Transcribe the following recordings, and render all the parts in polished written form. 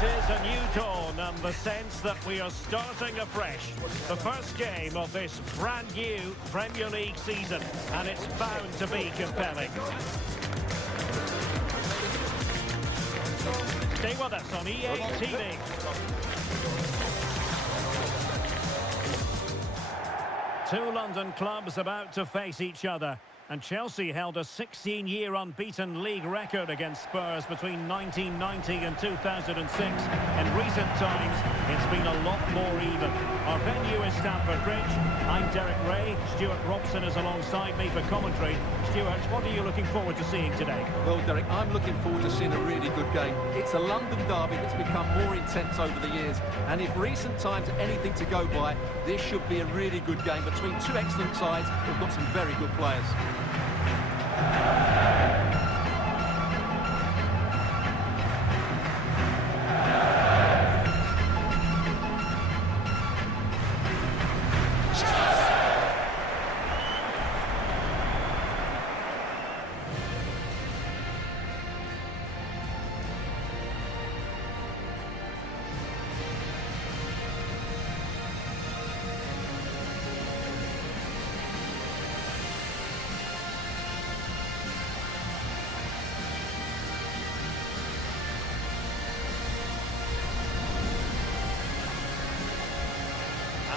It is a new dawn and the sense that we are starting afresh. The first game of this brand new Premier League season, and it's bound to be compelling. Stay with us on EA TV. Two London clubs about to face each other. And Chelsea held a 16-year unbeaten league record against Spurs between 1990 and 2006. In recent times, it's been a lot more even. Our venue is Stamford Bridge. I'm Derek Ray. Stuart Robson is alongside me for commentary. Stuart, what are you looking forward to seeing today? Well, Derek, I'm looking forward to seeing a really good game. It's a London derby that's become more intense over the years. And if recent times are anything to go by, this should be a really good game between two excellent sides who've got some very good players.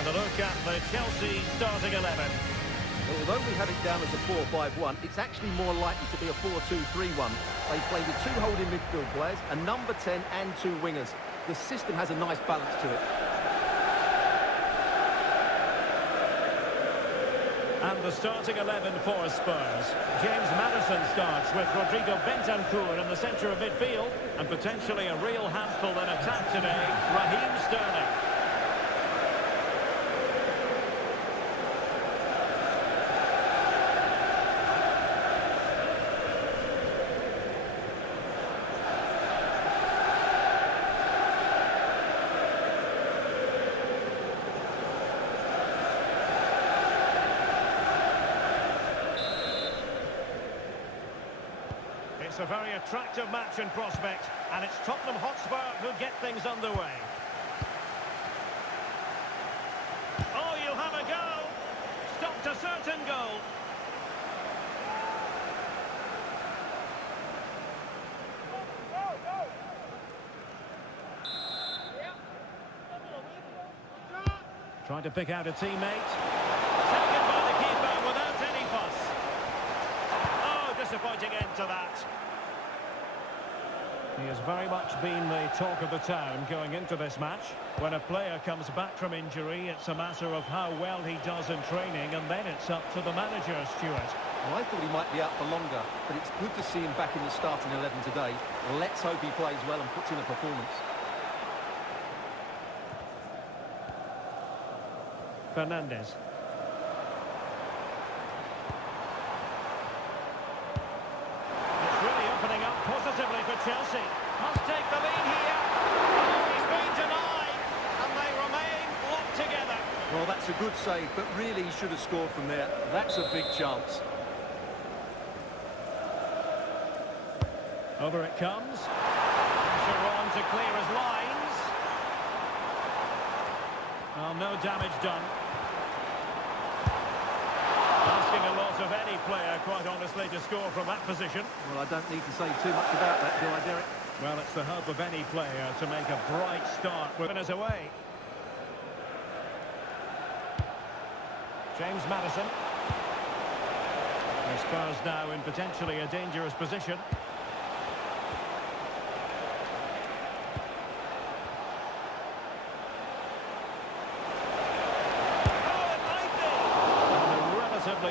And a look at the Chelsea starting 11. Although we have it down as a 4-5-1, it's actually more likely to be a 4-2-3-1. They play with two holding midfield players, a number 10 and two wingers. The system has a nice balance to it. And the starting 11 for Spurs. James Maddison starts with Rodrigo Bentancur in the centre of midfield. And potentially a real handful in attack today, Raheem Sterling. It's a very attractive match in prospect, and it's Tottenham Hotspur who get things underway. Oh, you'll have a go! Stopped a certain goal. Trying to pick out a teammate. Taken by the keeper without any fuss. Oh, disappointing end to that. He has very much been the talk of the town going into this match. When a player comes back from injury, it's a matter of how well he does in training, and then it's up to the manager, Stuart. Well, I thought he might be out for longer, but it's good to see him back in the starting 11 today. Let's hope he plays well and puts in a performance. Fernandes. Positively for Chelsea. Must take the lead here. Oh, he's been denied. And they remain locked together. Well, that's a good save, but really he should have scored from there. That's a big chance. Over it comes. Pressure on to clear his lines. Well, no damage done. Asking a lot of any player, quite honestly, to score from that position. Well, I don't need to say too much about that, do I, Derek? Well, it's the hope of any player to make a bright start with winners away. James Maddison. The Spurs now in potentially a dangerous position.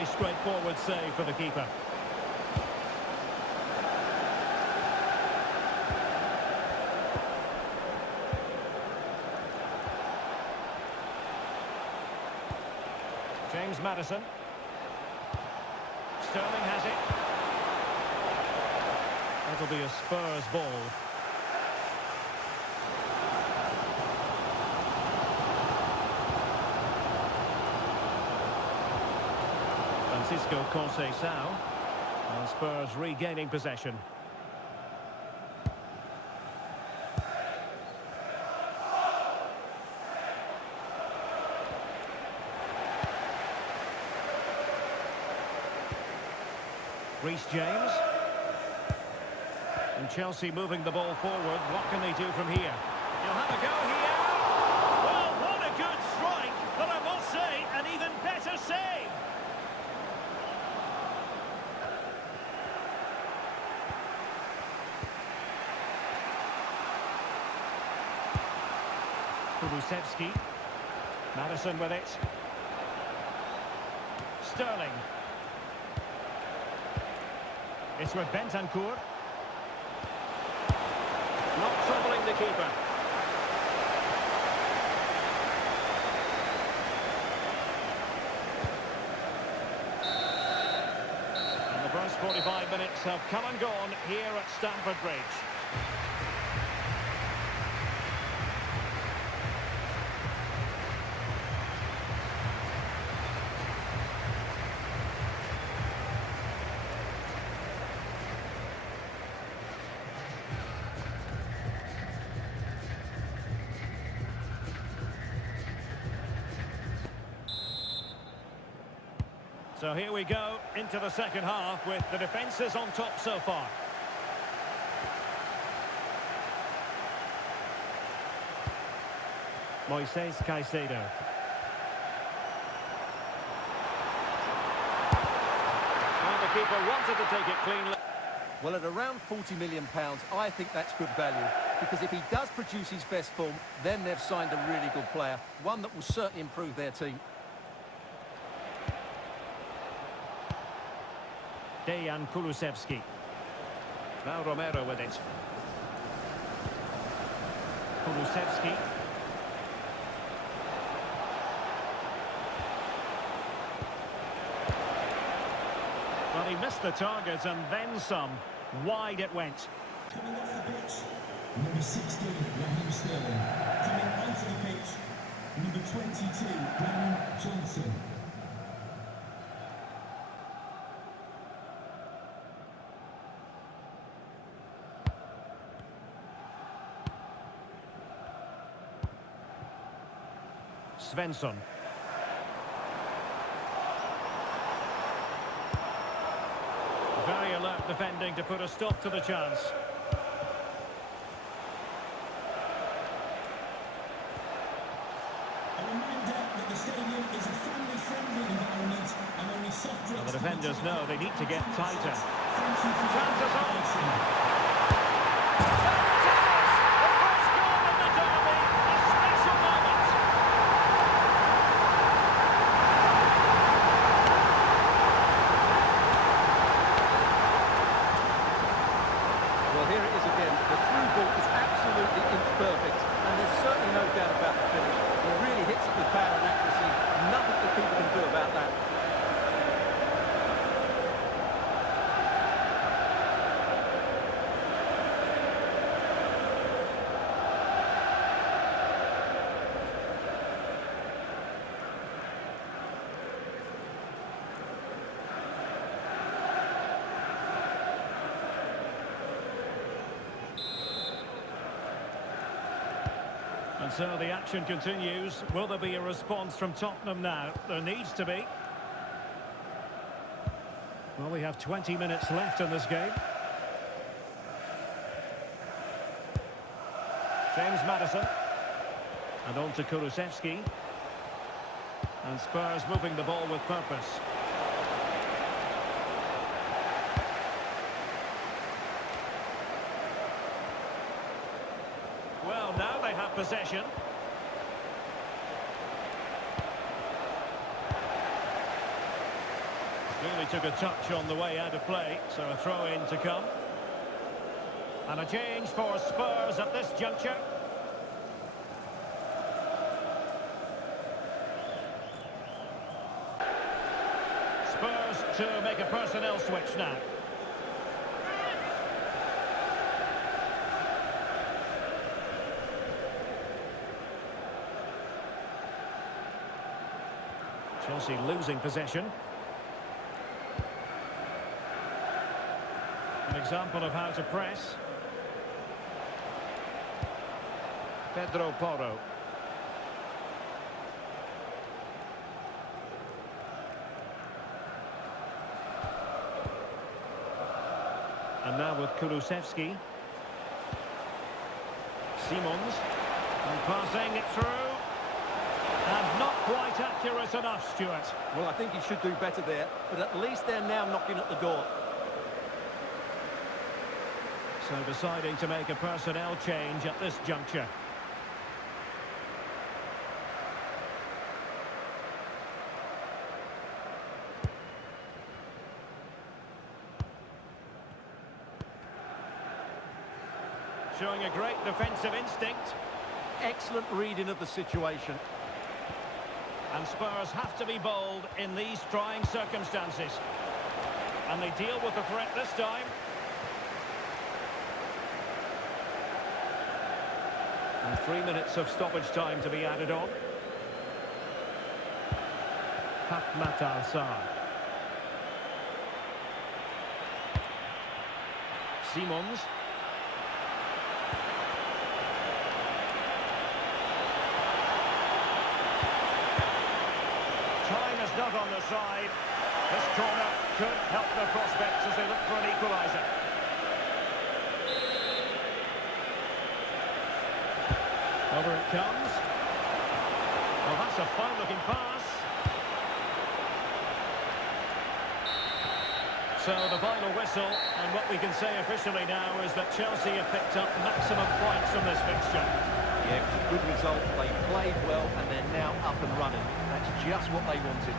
Straightforward save for the keeper. James Maddison. Sterling has it. That'll be a Spurs ball. Francisco Conceição. And Spurs regaining possession. Reece James. And Chelsea moving the ball forward. What can they do from here? He'll have a go here. Well, what a good strike, but I must say, an even better save. Kulusevski. Maddison with it. Sterling. It's with Bentancur. Not troubling the keeper. And the first 45 minutes have come and gone here at Stamford Bridge. So here we go into the second half with the defences on top so far. Moises Caicedo. Well, the keeper wanted to take it cleanly. Well, at around £40 million, I think that's good value. Because if he does produce his best form, then they've signed a really good player. One that will certainly improve their team. Dejan Kulusevski. Now Romero with it. Kulusevski. Well, he missed the target and then some. Wide it went. Coming off the pitch, number 16, Raheem Sterling. Coming onto the pitch, number 22, Ben Johnson. Svensson. Very alert defending to put a stop to the chance. A reminder that the stadium is a family-friendly environment and only soft drinks. Well, the defenders know they need to get tighter. Thank you for Chances your on. attention. Well, here it is again. The through ball is absolutely imperfect, and there's certainly no doubt about the finish. He really hits it with power and accuracy. Nothing the keeper can do about that. And so the action continues. Will there be a response from Tottenham now? There needs to be. Well, we have 20 minutes left in this game. James Maddison. And on to Kulusevski. And Spurs moving the ball with purpose. Well, now they have possession. Really took a touch on the way out of play, so a throw-in to come. And a change for Spurs at this juncture. Spurs to make a personnel switch now. Chelsea losing possession. An example of how to press. Pedro Porro. And now with Kulusevski. Simons. And passing it through. And not quite accurate enough, Stuart. Well, I think he should do better there, but at least they're now knocking at the door. So deciding to make a personnel change at this juncture. Showing a great defensive instinct. Excellent reading of the situation. And Spurs have to be bold in these trying circumstances. And they deal with the threat this time. And 3 minutes of stoppage time to be added on. Pape Sarr. Simons. Time is not on the side. This corner could help the prospects as they look for an equaliser. Over it comes. Well, that's a fine-looking pass. So the final whistle, and what we can say officially now is that Chelsea have picked up maximum points from this fixture. Yeah, it's a good result. They played well and they're now up and running. That's just what they wanted.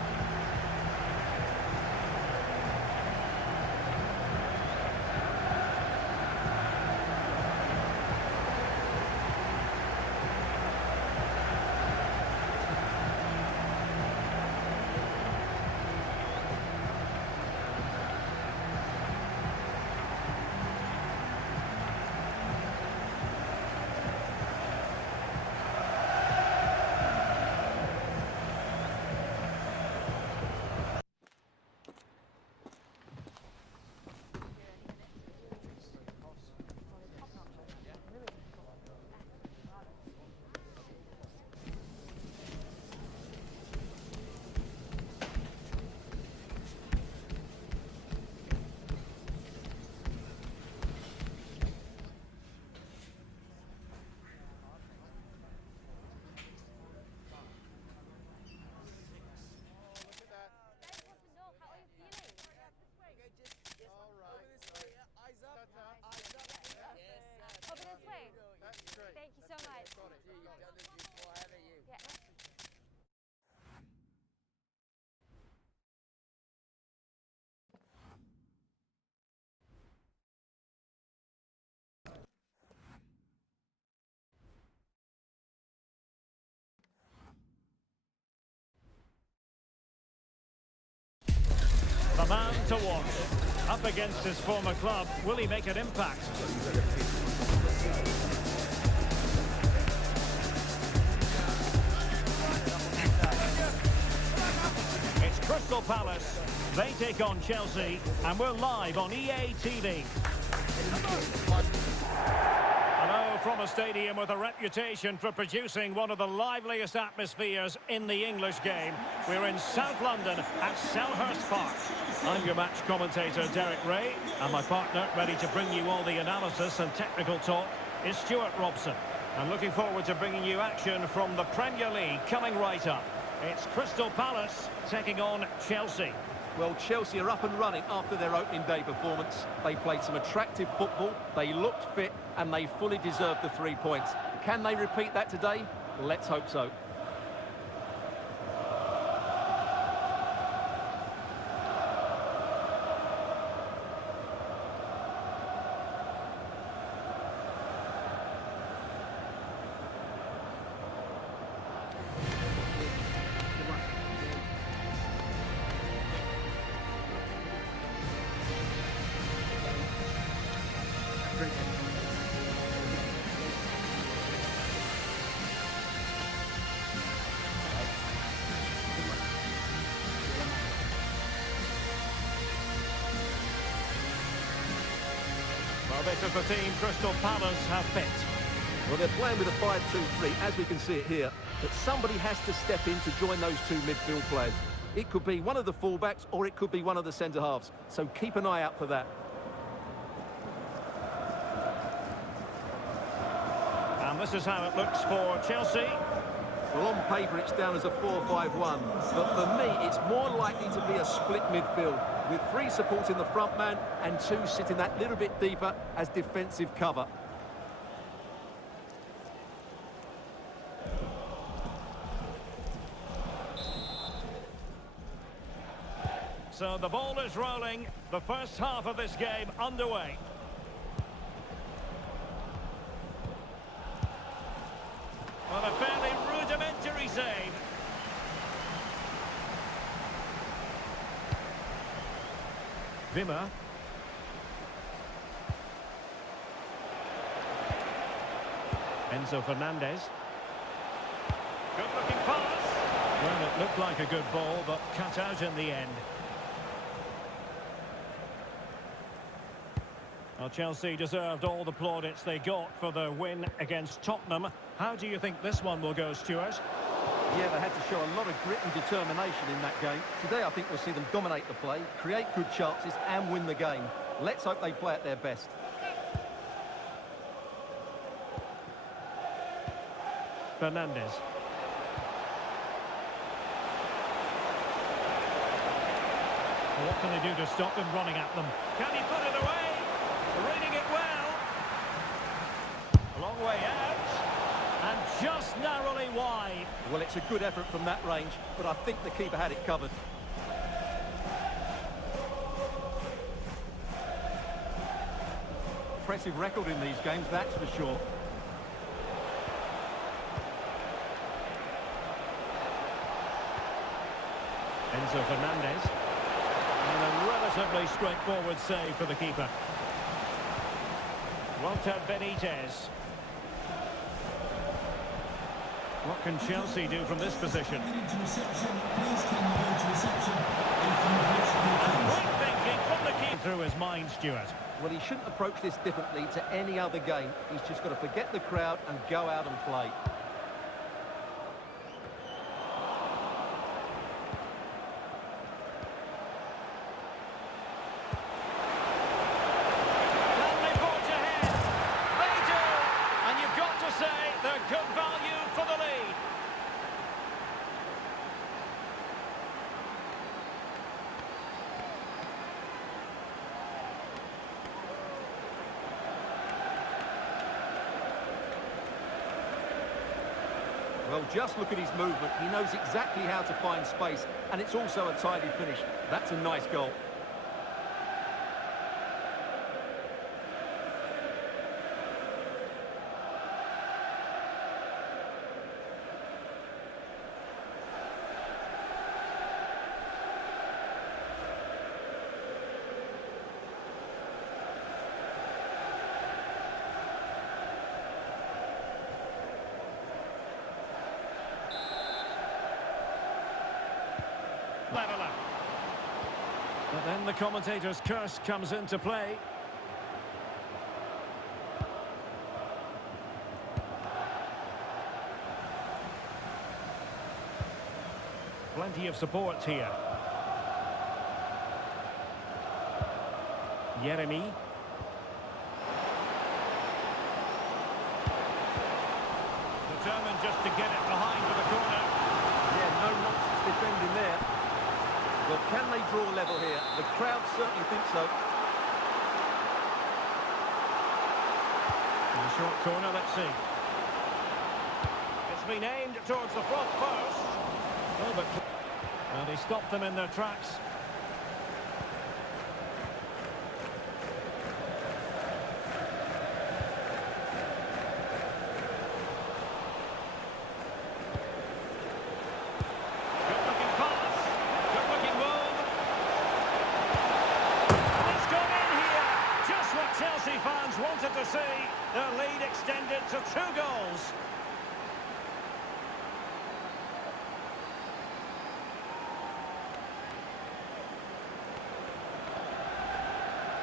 Thank you so much. Yeah. The man to watch. Up against his former club, will he make an impact? It's Crystal Palace. They take on Chelsea, and we're live on EA TV. Hello from a stadium with a reputation for producing one of the liveliest atmospheres in the English game. We're in South London at Selhurst Park. I'm your match commentator, Derek Ray, and my partner, ready to bring you all the analysis and technical talk, is Stuart Robson. I'm looking forward to bringing you action from the Premier League coming right up. It's Crystal Palace taking on Chelsea. Well, Chelsea are up and running after their opening day performance. They played some attractive football, they looked fit, and they fully deserved the 3 points. Can they repeat that today? Let's hope so. Well, this is the team Crystal Palace have picked. Well, they're playing with a 5-2-3, as we can see it here. But somebody has to step in to join those two midfield players. It could be one of the fullbacks or it could be one of the centre-halves. So keep an eye out for that. this is how it looks for Chelsea. Well, on paper, it's down as a 4-5-1. But for me, it's more likely to be a split midfield, with 3 supporting the front man and 2 sitting that little bit deeper as defensive cover. So the ball is rolling. The first half of this game underway. Well, a fairly rudimentary save. Wimmer. Enzo Fernandez. Good-looking pass. Well, it looked like a good ball, but cut out in the end. Well, Chelsea deserved all the plaudits they got for the win against Tottenham. How do you think this one will go, Stuart? Yeah, they had to show a lot of grit and determination in that game. Today, I think we'll see them dominate the play, create good chances and win the game. Let's hope they play at their best. Fernandez. What can they do to stop him running at them? Can he put it away? Reading it well. A long way out. And just narrowly wide. Well, it's a good effort from that range, but I think the keeper had it covered. Impressive record in these games, that's for sure. Enzo Fernandez. And a relatively straightforward save for the keeper. Walter Benitez. What can Chelsea do from this position? Into reception. Please can you go to reception if you wish to Quick thinking from the keeper through his mind, Stuart. Well, he shouldn't approach this differently to any other game. He's just got to forget the crowd and go out and play. Can they forge ahead? They do! And you've got to say they're good value for the lead. Well, just look at his movement. He knows exactly how to find space, and it's also a tidy finish. That's a nice goal. Leveller. But then the commentator's curse comes into play. Plenty of support here. Yeremy. Determined just to get it behind for the corner. Yeah, no nonsense defending there. Well, can they draw level here? The crowd certainly think so. In the short corner, let's see. It's been aimed towards the front post. Oh, but well, they stopped them in their tracks. Good-looking pass. Good-looking move. And it's gone in here. Just what Chelsea fans wanted to see. Their lead extended to 2 goals.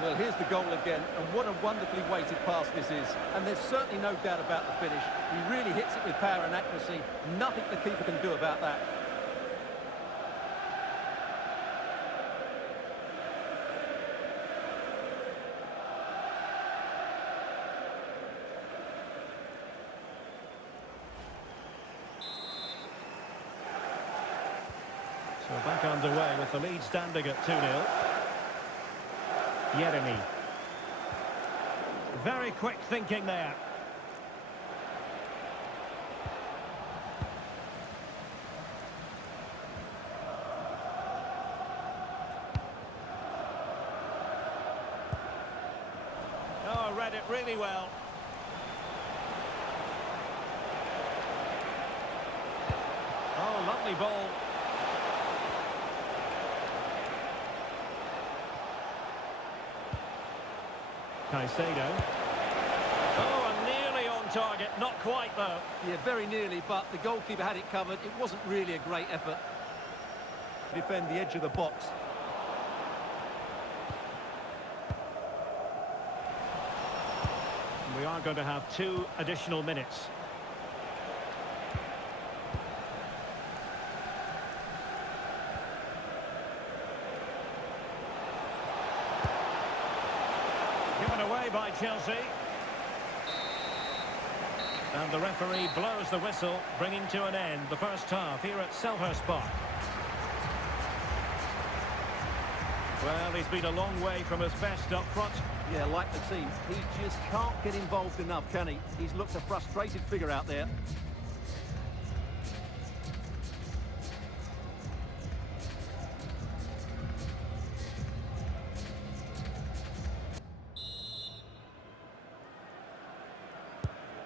Well, here's the goal again, and what a wonderfully weighted pass this is. And there's certainly no doubt about the finish. He really hits it with power and accuracy. Nothing the keeper can do about that. So back underway with the lead standing at 2-0. Yeremy. Very quick thinking there. Oh, read it really well. Oh, lovely ball. Caicedo. Oh, and nearly on target. Not quite, though. Yeah, very nearly, but the goalkeeper had it covered. It wasn't really a great effort. Defend the edge of the box. We are going to have 2 additional minutes. Given away by Chelsea. And the referee blows the whistle, bringing to an end the first half here at Selhurst Park. Well, he's been a long way from his best up front. Yeah, like the team, he just can't get involved enough, can he? He's looked a frustrated figure out there.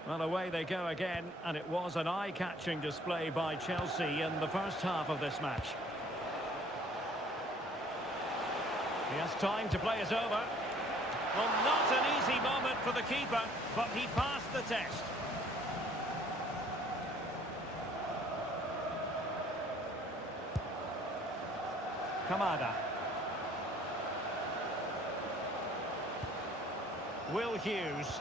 Well, away they go again, and it was an eye-catching display by Chelsea in the first half of this match. He has time to play it over. Well, not an easy moment for the keeper, but he passed the test. Kamada. Will Hughes.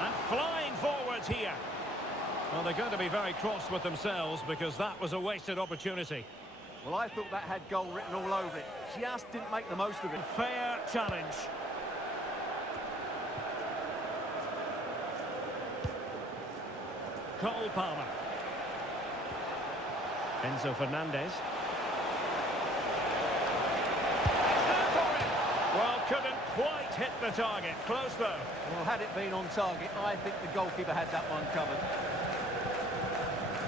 And flying forwards here. Well, they're going to be very cross with themselves because that was a wasted opportunity. Well, I thought that had goal written all over it. Just didn't make the most of it. Fair challenge. Cole Palmer. Enzo Fernandez. Well, couldn't quite hit the target. Close, though. Well, had it been on target, I think the goalkeeper had that one covered.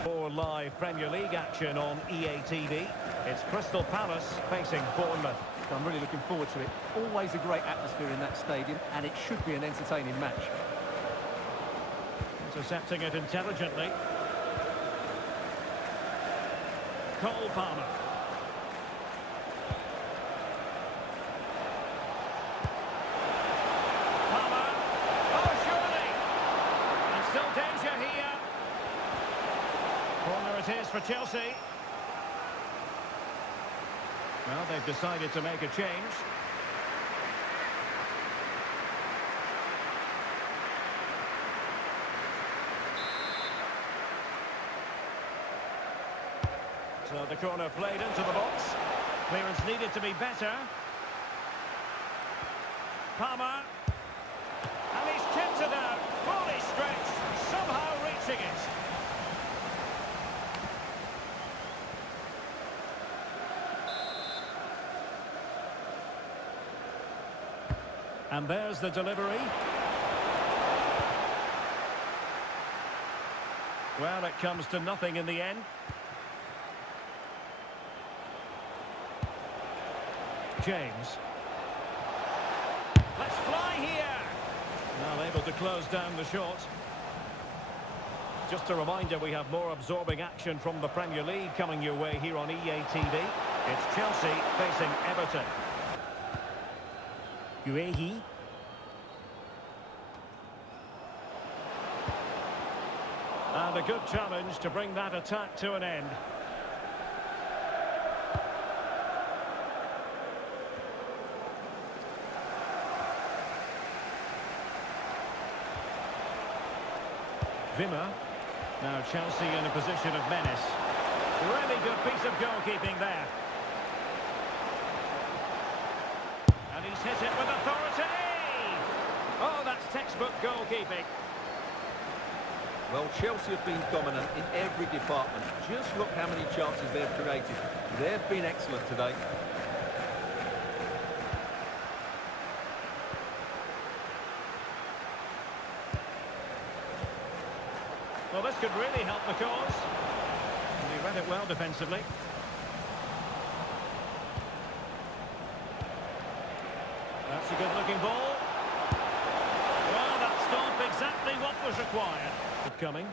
For live Premier League action on EA TV, it's Crystal Palace facing Bournemouth. I'm really looking forward to it. Always a great atmosphere in that stadium, and it should be an entertaining match. Intercepting it intelligently. Cole Palmer. Palmer. Oh, surely! And still danger here. Corner it is for Chelsea. Well, they've decided to make a change. So the corner played into the box. Clearance needed to be better. Palmer. And he's kept it out. Fully stretched. Somehow reaching it. And there's the delivery. Well, it comes to nothing in the end. James. Let's fly here. Now able to close down the shot. Just a reminder, we have more absorbing action from the Premier League coming your way here on EA TV. It's Chelsea facing Everton. Guehi. And a good challenge to bring that attack to an end. Wimmer. Now Chelsea in a position of menace. Really good piece of goalkeeping there. And he's hit it with authority! Oh, that's textbook goalkeeping. Well, Chelsea have been dominant in every department. Just look how many chances they've created. They've been excellent today. Well, this could really help the cause. And he read it well defensively. That's a good-looking ball. Well, that stopped exactly what was required. Good coming.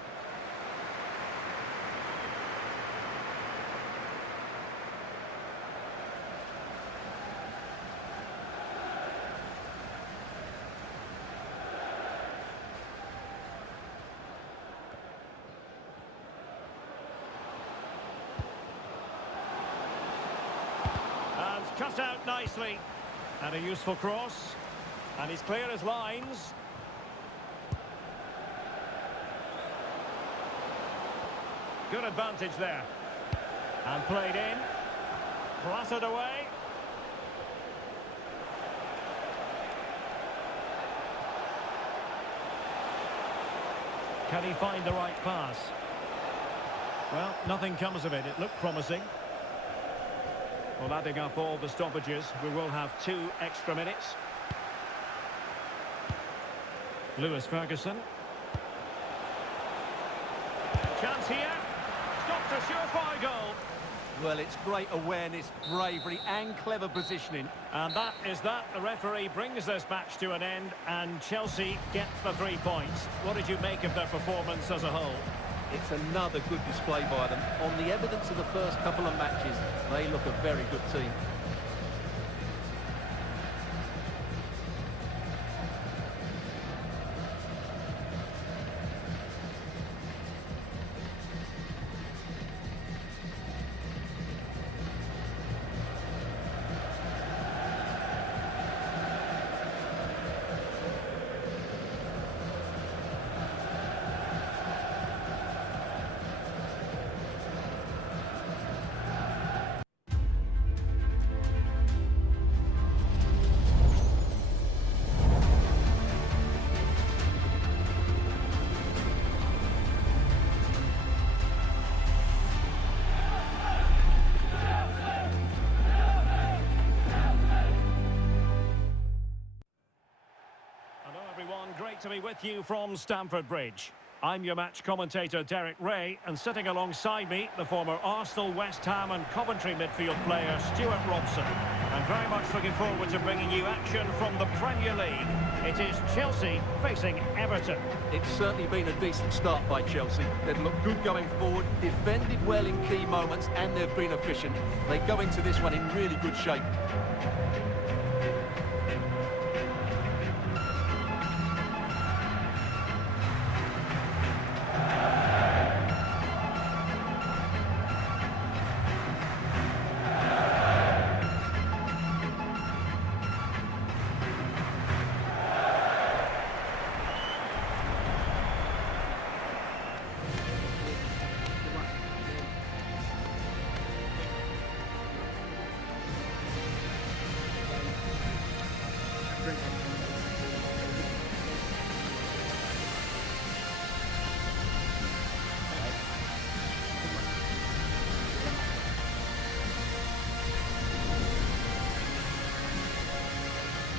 And cut out nicely. And a useful cross. And he's clear as lines. Good advantage there. And played in. Clattered away. Can he find the right pass? Well, nothing comes of it. It looked promising. Well, adding up all the stoppages, we will have 2 extra minutes. Lewis Ferguson. Chance here. Stopped a surefire goal. Well, it's great awareness, bravery and clever positioning. And that is that. The referee brings this match to an end and Chelsea gets the 3 points. What did you make of their performance as a whole? It's another good display by them. On the evidence of the first couple of matches, they look a very good team. Great to be with you from Stamford Bridge. I'm your match commentator Derek Ray, and sitting alongside me, the former Arsenal, West Ham and Coventry midfield player Stuart Robson. I'm very much looking forward to bringing you action from the Premier League. It is Chelsea facing Everton. It's certainly been a decent start by Chelsea. They've looked good going forward, defended well in key moments, and they've been efficient. They go into this one in really good shape.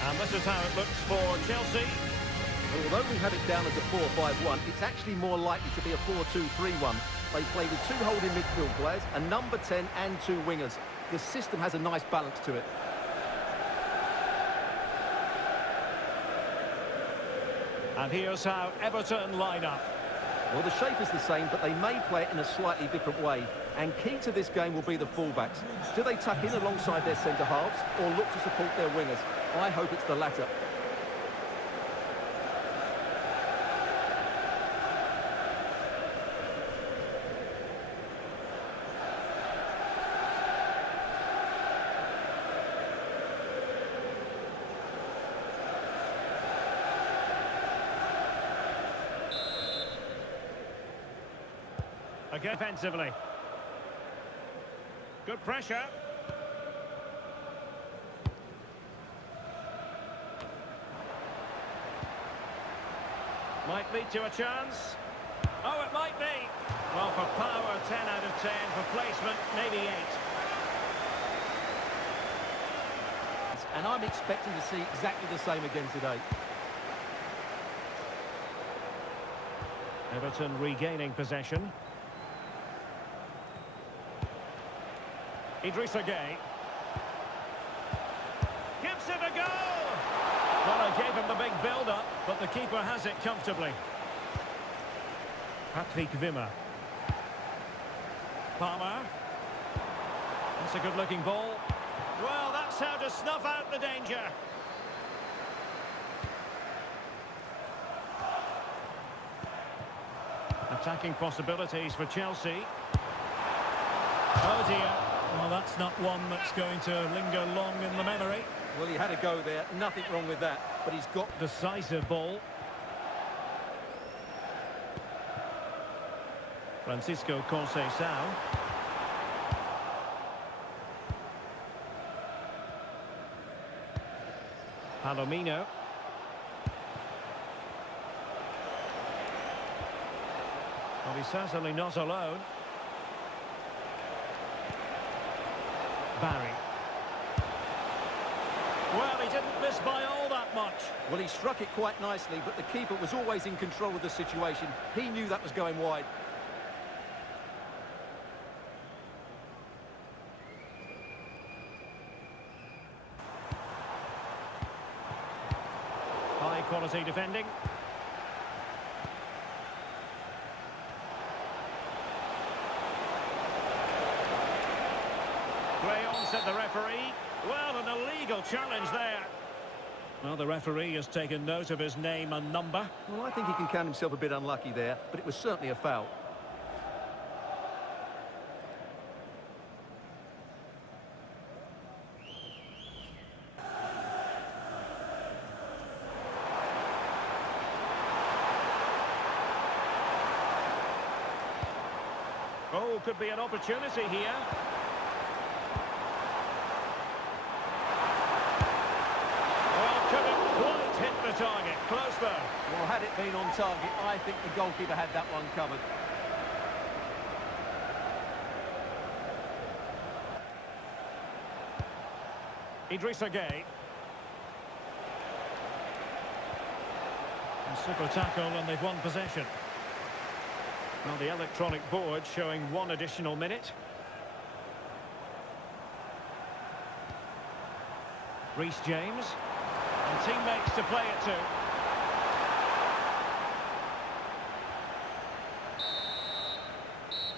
And this is how it looks for Chelsea. Although we have it down as a 4-5-1, it's actually more likely to be a 4-2-3-1. They play with 2 holding midfield players, a number 10 and 2 wingers. The system has a nice balance to it. And here's how Everton line up. Well, the shape is the same, but they may play it in a slightly different way. And key to this game will be the fullbacks. Do they tuck in alongside their centre-halves or look to support their wingers? I hope it's the latter. Again, offensively. Good pressure. Might lead to a chance. Oh, it might be. Well, for power, 10 out of 10. For placement, maybe 8. And I'm expecting to see exactly the same again today. Everton regaining possession. Idrissa Gueye. Gives it a go! Well, I gave him the big build-up, but the keeper has it comfortably. Patrick Wimmer. Palmer. That's a good-looking ball. Well, that's how to snuff out the danger. Attacking possibilities for Chelsea. Oh dear. Well, that's not one that's going to linger long in the memory. Well, he had a go there. Nothing wrong with that. But he's got... Decisive ball. Francisco Conceição. Palomino. Well, he's certainly not alone. Barry. Well, he didn't miss by all that much. Well, he struck it quite nicely, but the keeper was always in control of the situation. He knew that was going wide. High quality defending. Play on, said the referee. Well, an illegal challenge there. Well, the referee has taken note of his name and number. Well, I think he can count himself a bit unlucky there, but it was certainly a foul. Oh, could be an opportunity here. Well, couldn't quite hit the target. Close though. Well, had it been on target, I think the goalkeeper had that one covered. Idrissa Gueye. A super tackle and they've won possession. Well, the electronic board showing 1 additional minute. Reece James. And teammates to play it to.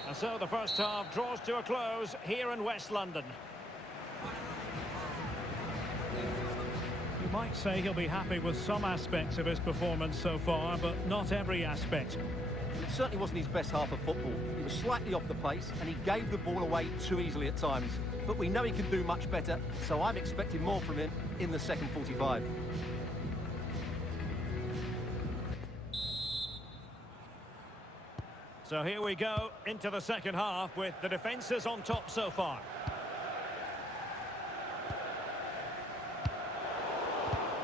And so the first half draws to a close here in West London. You might say he'll be happy with some aspects of his performance so far, but not every aspect. It certainly wasn't his best half of football. He was slightly off the pace and he gave the ball away too easily at times. But we know he can do much better, so I'm expecting more from him in the second 45. So here we go into the second half with the defences on top so far.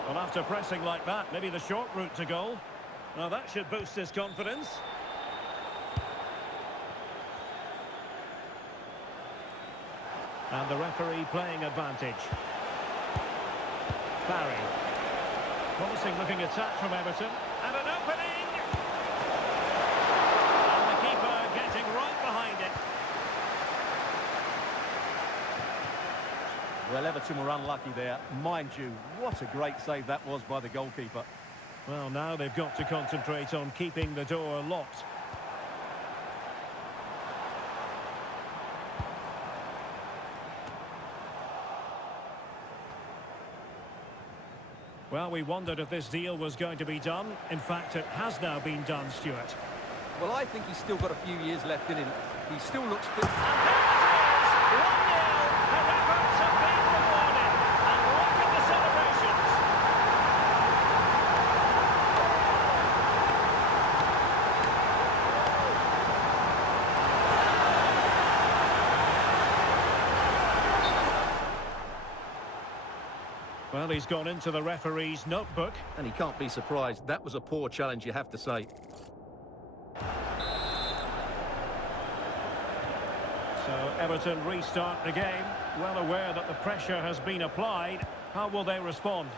Well, after pressing like that, maybe the short route to goal. Well, that should boost his confidence. And the referee playing advantage. Barry. Promising looking attack from Everton. And an opening! And the keeper getting right behind it. Well, Everton were unlucky there. Mind you, what a great save that was by the goalkeeper. Well, now they've got to concentrate on keeping the door locked. Well, we wondered if this deal was going to be done. In fact, it has now been done, Stuart. Well, I think he's still got a few years left in him. He still looks fit. And there it is! 1-0. Her efforts have been rewarded. And look at the celebrations. Well, he's gone into the referee's notebook. And he can't be surprised. That was a poor challenge, you have to say. So Everton restart the game, well aware that the pressure has been applied. How will they respond?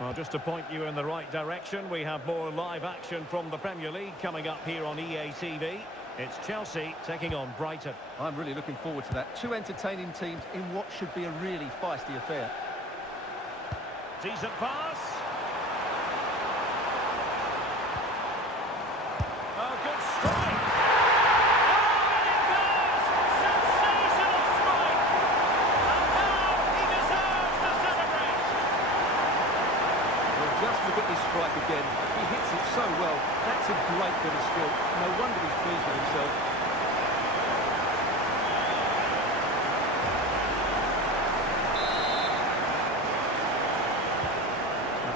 Well, just to point you in the right direction, we have more live action from the Premier League coming up here on EA TV. It's Chelsea taking on Brighton. I'm really looking forward to that. Two entertaining teams in what should be a really feisty affair. Decent pass. Oh, good strike. Oh, and it goes! Sensational strike! And now he deserves to celebrate. Well, just look at this strike again. He hits it so well. That's a great bit of skill. No wonder he's pleased with himself.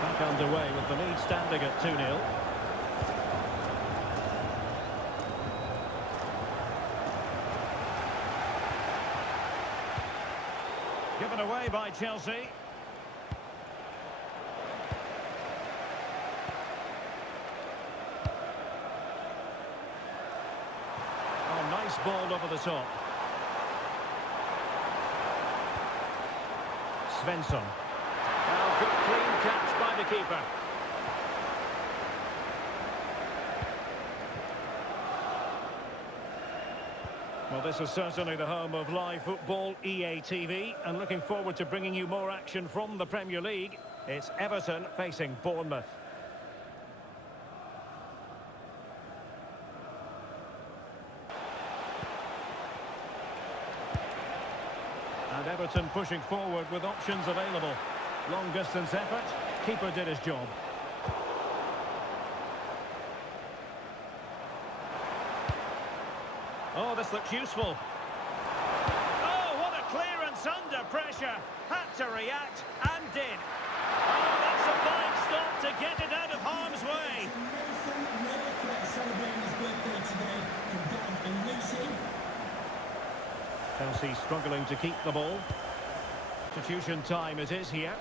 Back underway with the lead standing at 2-0. Given away by Chelsea. Oh, nice ball over the top. Svensson. Well, good clean catch by the keeper. Well, this is certainly the home of live football, EA TV, and looking forward to bringing you more action from the Premier League. It's Everton facing Bournemouth. And Everton pushing forward with options available. Long distance effort. Keeper did his job. Oh, this looks useful. Oh, what a clearance under pressure. Had to react and did. Oh, that's a fine stop to get it out of harm's way. Nathan Redknapp celebrating his birthday today from Dad and Lucy. Chelsea struggling to keep the ball. Substitution time it is here.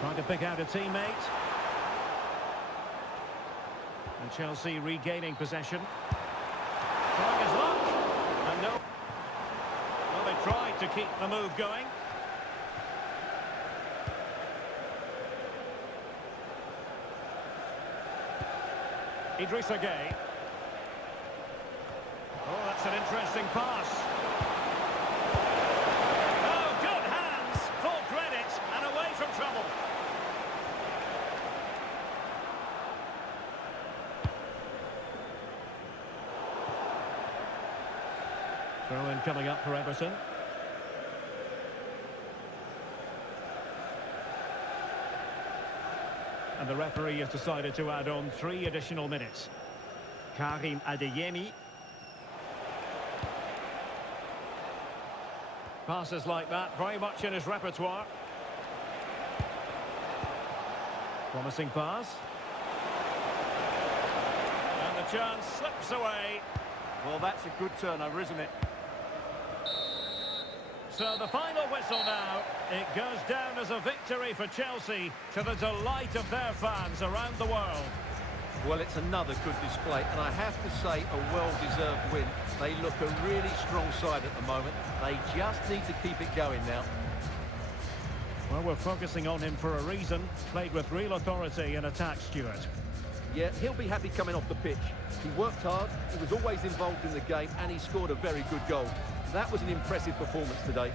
Trying to pick out a teammate. And Chelsea regaining possession. Trying his luck. And no. Well, they tried to keep the move going. Idrissa Gueye. Oh, that's an interesting pass. Oh, good hands. Full credit and away from trouble. Throw-in coming up for Everton. And the referee has decided to add on 3 additional minutes. Karim Adeyemi. Passes like that, very much in his repertoire. Promising pass. And the chance slips away. Well, that's a good turnover, isn't it? So the final whistle now. It goes down as a victory for Chelsea to the delight of their fans around the world. Well, it's another good display, and I have to say a well-deserved win. They look a really strong side at the moment. They just need to keep it going now. Well, we're focusing on him for a reason. Played with real authority in attack, Stuart. Yeah, he'll be happy coming off the pitch. He worked hard, he was always involved in the game, and he scored a very good goal. That was an impressive performance today.